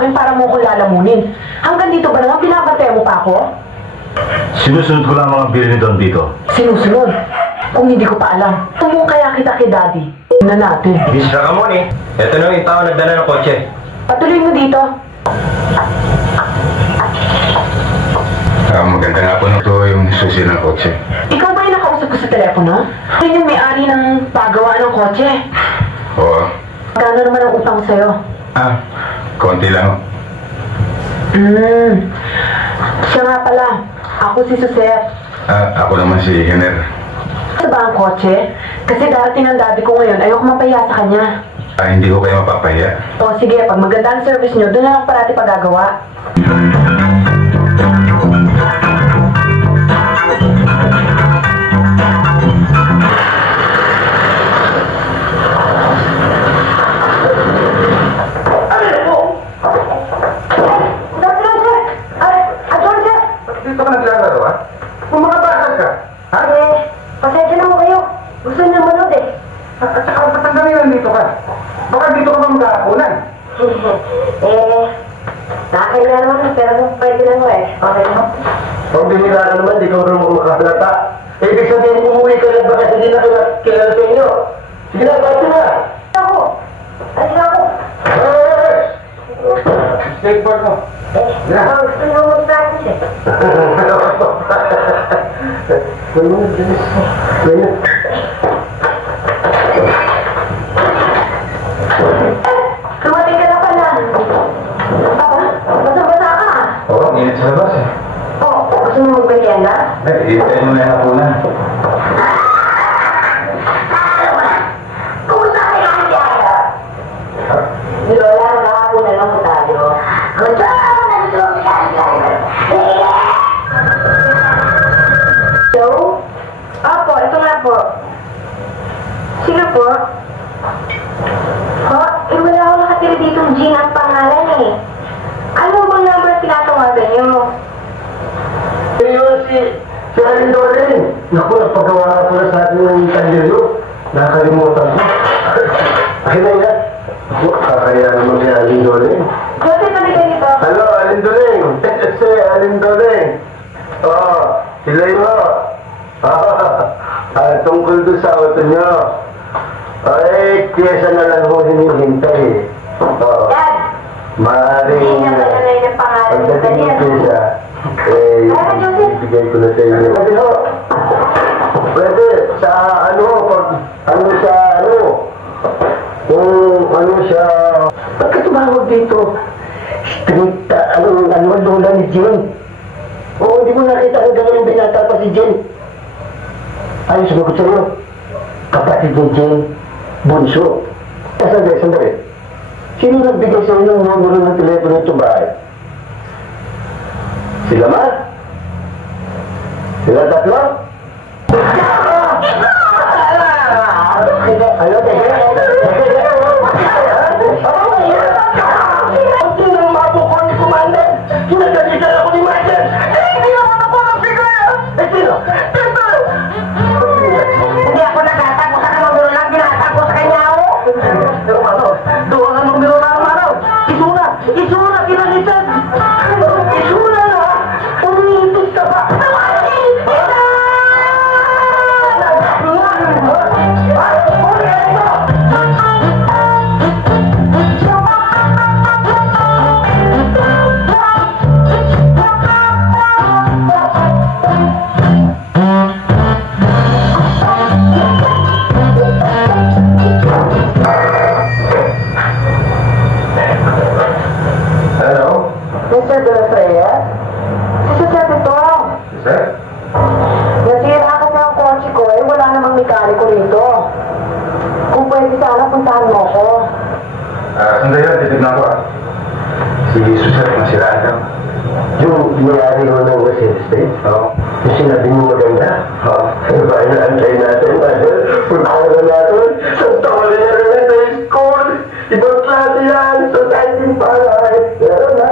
akin para mo kong lalamunin. Hanggang dito ba naman pinapatay mo pa ako? Sinusunod ko lang mga bilin ni Don dito. Sinusunod? Kung hindi ko pa alam, tumong kaya kita kay Daddy. Na natin. Mr. Ramon Ito na yung tao nagdala ng kotse. Patuloy mo dito. Maganda nga po nung ito yung susi ng kotse. Ikaw ba yung nakausap ko sa telepono? Yan yung may-ari ng pagawa ng kotse. Oo. Magkano naman ang utang sa'yo? Konti lang. Siya nga pala. Ako si Suzette. Ako naman si Henner. Sa ba ang kotse? Kasi darating ang daddy ko ngayon. Ayoko mapahiya sa kanya. Hindi ko kayo mapapahiya. O sige, pag maganda ang service nyo, doon na lang parati pagagawa. Dito ka naglalaro, ha? Kung makabasag ka, ha? Pasensya na mo kayo. Gusto niya manood eh. At saka patanggalin nandito ka. Baka dito ka ba magkakakunan? Nakakaya naman, pero kung pwede lang mo eh. Okay mo? Pag binila ka naman, di ka marunong makakalata. Ibig sabihin, umuwi ka lang baka hindi na kilala sa inyo. Sige na, pati na! Ako! Ay, ako! Skateboard mo. Gusto nyo mag-practice eh. Tumating ka na pala. Basa-basa ka. Oo, init sa labas eh. Gusto mo mag-merienda? Iitayin mo na yung hapunan. Kumusta kayo ang kaya? Ni Lola, nakakunan lang po tayo. Hello? Opo, ito nga po. Sino po? Wala ako nakatira ditong Jean ang pangalan eh. Ano bang number tinatawagan niyo? Si Alin Dolen. Naku, nagpagawa ko na sa atin ng talyo. Nakakalimutan ko. Akin na yan. Ako, kakaya naman si Alin Dolen. Joseph, ano ka dito? Hello, Alin Dolen. Si Alin Dolen. Sila yun mo. Tungkol doon sa auto nyo. Kesa na lang ho hinihintay. Dad! Maaaring Hindi na pala na yung pangalan ng pagdating ng kanya. pesa, ibigay ko na sa inyo. Pwede ho. Pwede, sa kung siya, ba't ka tumawag dito? Street, lola ni Jen. Oo, hindi mo nakita kung gano'n yung binata pa si Jen. Ayun, sumagot sa'yo. Kapatid ni Jen, bunso. Sandali. Sino nagbigay sa'yo ng numero ng telepono itong bahay? Sila ma? Sila tatlo? Ano, teke? Hindi na mapukul ni Commander. Kinagalitan ako ni Master. Hindi naman ako nagbigay. Sino? Hindi ako nagatago sa numero lang, ginatago sa kanya ako. Doon ang numero na araw. Isura, kinalitan. Isura na. Umiitis ka pa. Mr. De La Freya? Si Suzette ito. Sir? Nasira kasi ang kotse ko eh. Wala namang mekaniko rito. Kung pwede sana, puntahan mo ko. Sandali lang, titignan ko. Si Suzette, masiraan lang. Yung nangyari mo ng West State? Oo. Yung sinabi mo maganda? Oo. Ano ba yung antay natin? Pagkakaroon natin, sa taon na rin sa school. Ibang klase yan, society para. Pero na.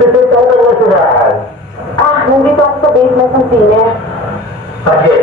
Sisitaw ka na siraan. Nandito ako sa basement ng sine. Pagi.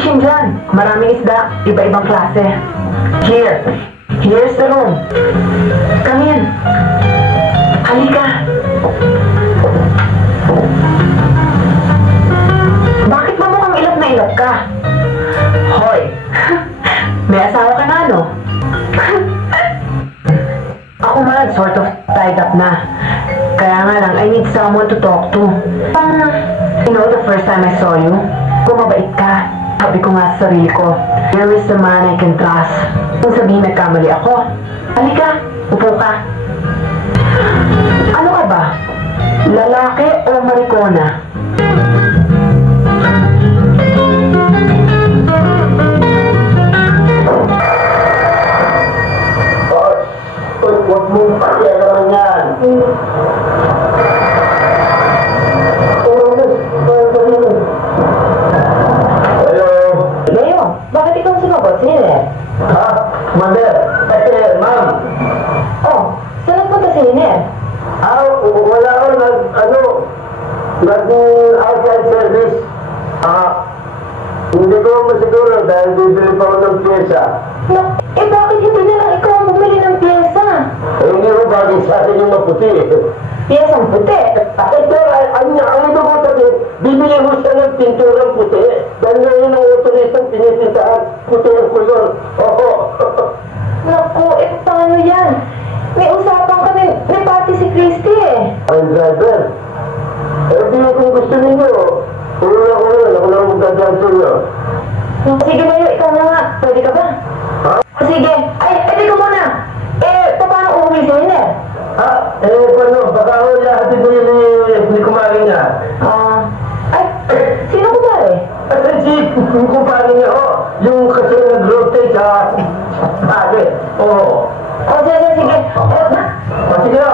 fishing dyan. Maraming isda, iba-ibang klase. Here's the room. Come in. Halika. Bakit ba mukhang ilap na ilap ka? Hoy, may asawa ka na, no? Ako man, sort of tied up na. Kaya nga lang, I need someone to talk to. You know, the first time I saw you, bumabait ka. Sabi ko nga sa sarili ko, there is a man I can trust. Kung sabihin nagkamali ako, halika, upo ka. Ano ka ba? Lalaki o marikona? Huwag mong pakialaman yan. Hello? Leo, bakit ikaw sumagot? Sino yan? Ha? Mother? Ma'am? Oh, saan nagpunta si Hiner? Wala ako nag-outside service. Hindi ko masiguro dahil bibili pa ako ng pyesa. Bakit hindi na lang ikaw ang bumili ng pyesa? Hindi ko bagay sa akin yung maputi. Piyesang puti? Ang ito ko sabi, bibili mo siya ng pinturang puti. Dahil ngayon ang otoristang pinitintahan, puti ang kulor. Oo. Naku, paano yan? May usapan kami, may party si Christy Ang driver. Di kung gusto ninyo, ako lang magdadaan sa inyo. Sige Leo, ikaw na nga. Pwede ka ba? Ha? Sige. Ay, teka muna. Paano uuwi si Hiner? Paano? Baka ako lahat ito ni kumari niya. Sino kumari? Si kumari niya, yung kasi nag-rotate sa page. Oo. Sige. Sige,